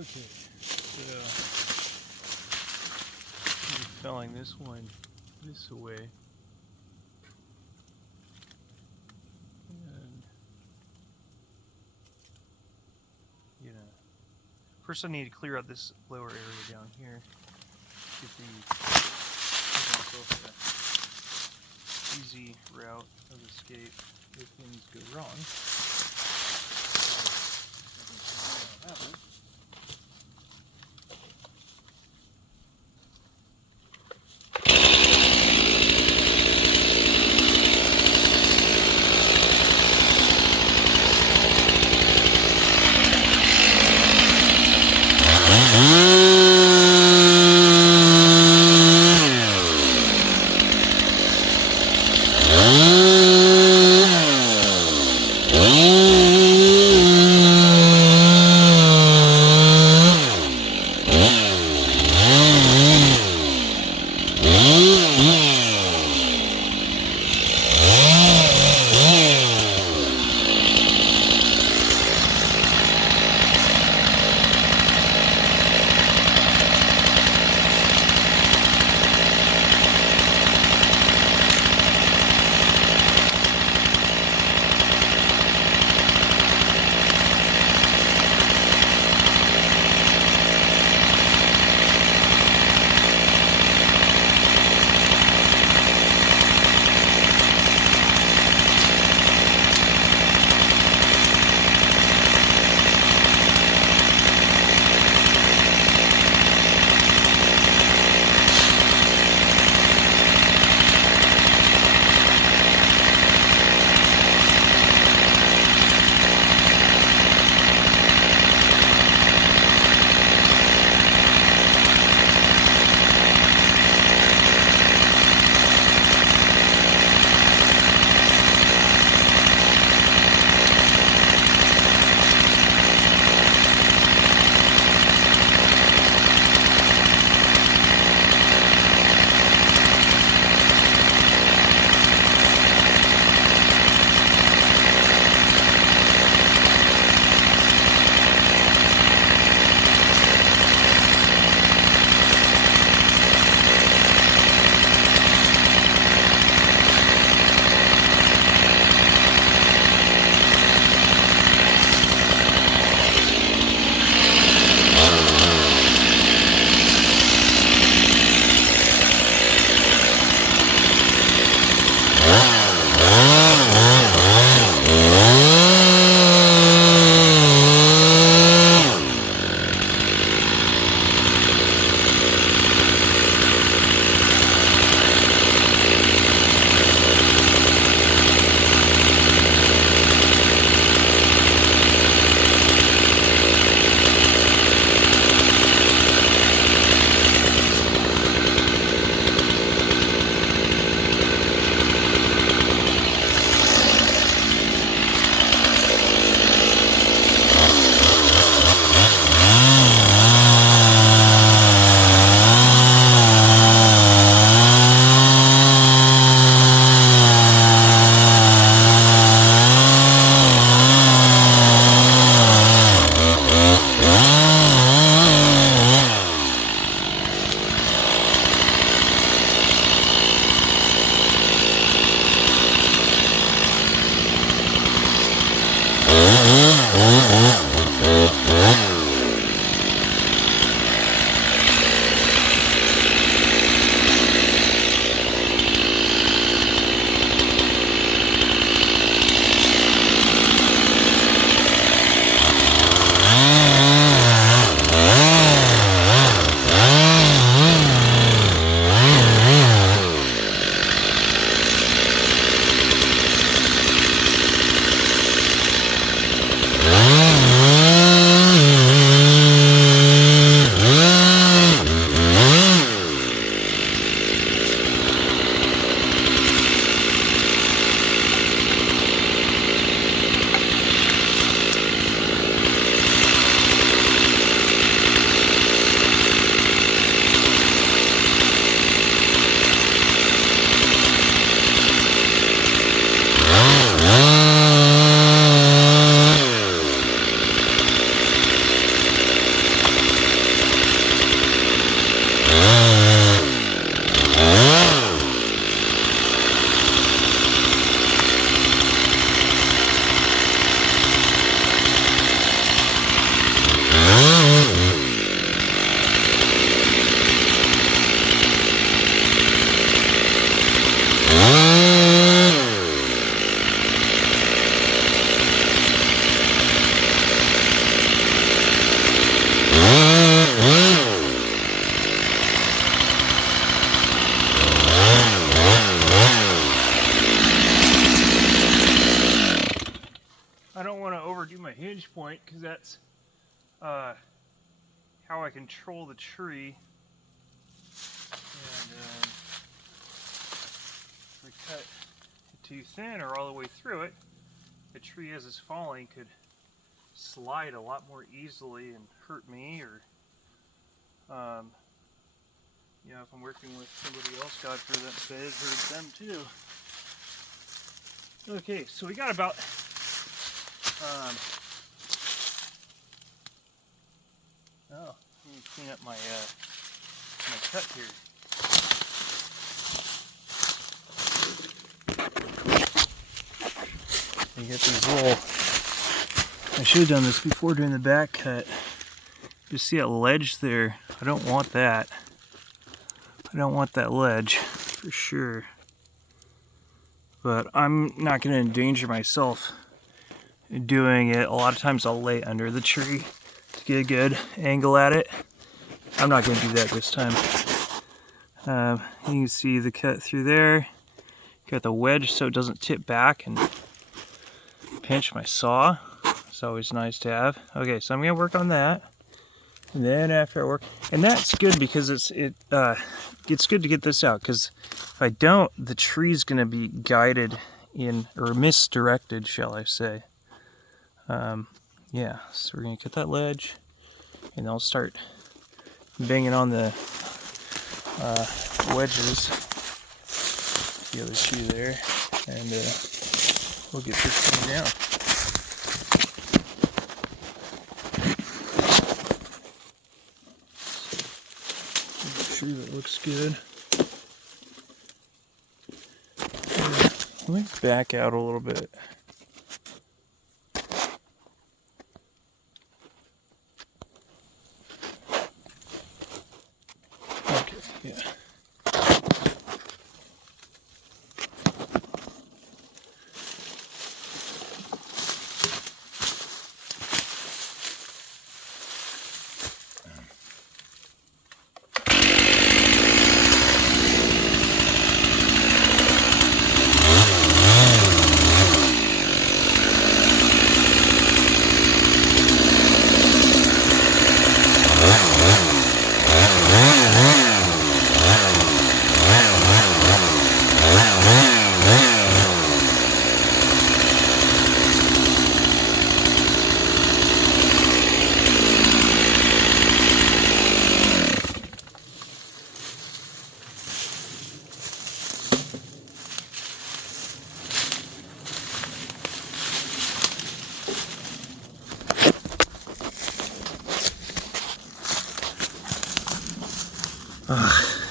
Okay, so I'm felling this one this way. And, you know, first I need to clear out this lower area down here. Get the easy route of escape if things go wrong. hinge point because that's how I control the tree. And if we cut it too thin or all the way through it, the tree as it's falling could slide a lot more easily and hurt me, or you know, if I'm working with somebody else, God forbid, hurt them too. Okay, so we got about oh, let me clean up my my cut here. You get these little, I should have done this before doing the back cut. You see that ledge there? I don't want that. I don't want that ledge for sure. But I'm not going to endanger myself doing it. A lot of times I'll lay under the tree to get a good angle at it. I'm not going to do that this time. You can see the cut through there. Got the wedge so it doesn't tip back and pinch my saw. It's always nice to have. Okay, so I'm going to work on that. And then after I work, and that's good because it's good to get this out, because if I don't, the tree's going to be guided in, or misdirected, shall I say. Yeah, so we're going to cut that ledge, and I'll start banging on the wedges, the other two there, and we'll get this thing down. That looks good. Let me back out a little bit. Okay, yeah.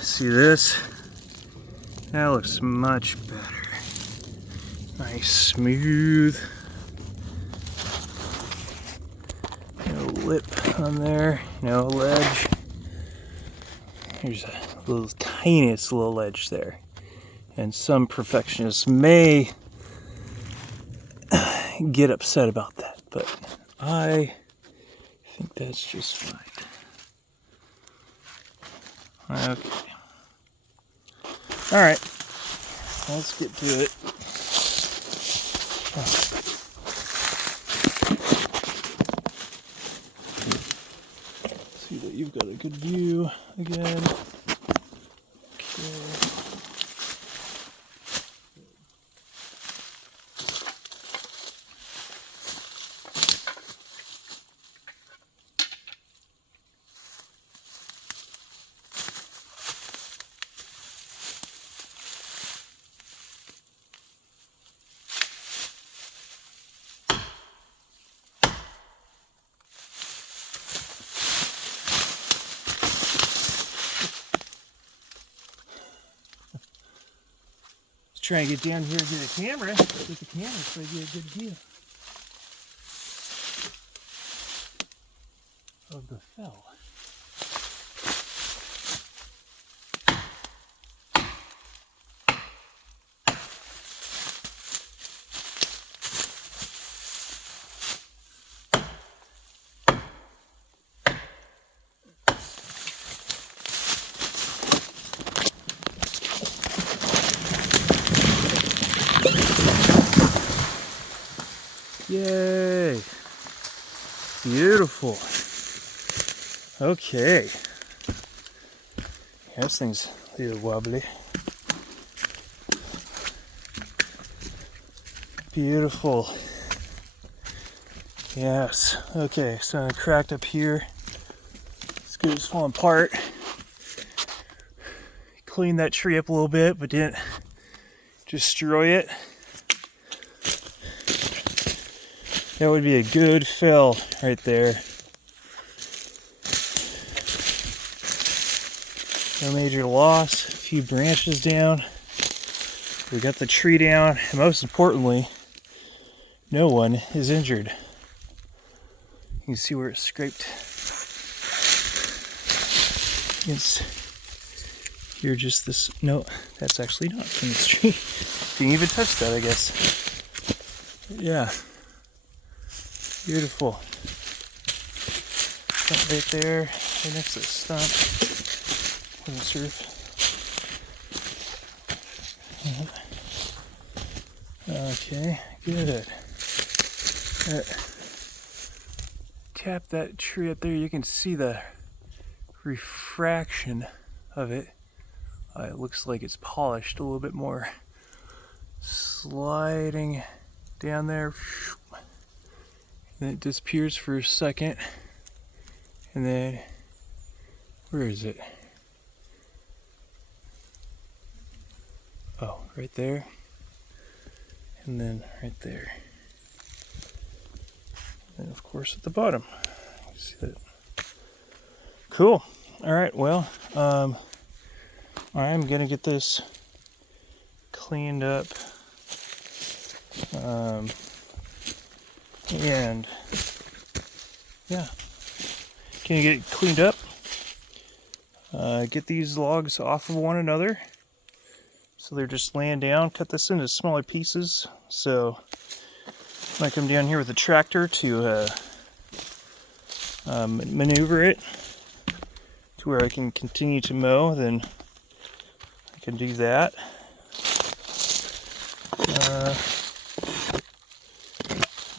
See this? That looks much better. Nice, smooth. No lip on there, no ledge. There's a little tiniest little ledge there. And some perfectionists may get upset about that, but I think that's just fine. Okay. Alright, let's get to it. See that you've got a good view again. Okay. Try and get down here to get a camera so I get a good view of the fell. Yay! Beautiful. Okay. Yeah, this thing's a little wobbly. Beautiful. Yes. Okay, so I cracked up here. This is falling apart. Cleaned that tree up a little bit, but didn't destroy it. That would be a good fell right there. No major loss. A few branches down. We got the tree down, and most importantly, no one is injured. You can see where it scraped. It's here, just this. No, that's actually not from this tree. Didn't even touch that, I guess. But yeah, beautiful. Stump right there, right next to the stump. On the surf. Okay, good. Tap that tree up there. You can see the refraction of it. It looks like it's polished a little bit more. Sliding down there. Then it disappears for a second. And then, where is it? Oh, right there. And then right there. And of course at the bottom. You see that? Cool. Alright, well, I'm gonna get this cleaned up. And yeah. Can you get it cleaned up? Get these logs off of one another. So they're just laying down. Cut this into smaller pieces. So when I come down here with the tractor to maneuver it to where I can continue to mow, then I can do that.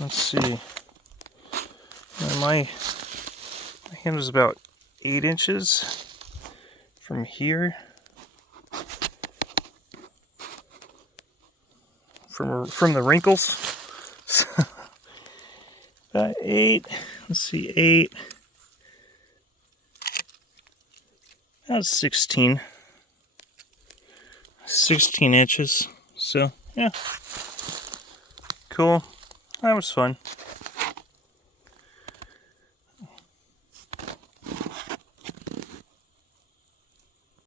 Let's see. My hand was about 8 inches from here. From the wrinkles. So, about 8. Let's see, 8. About 16. 16 inches. So, yeah. Cool. That was fun.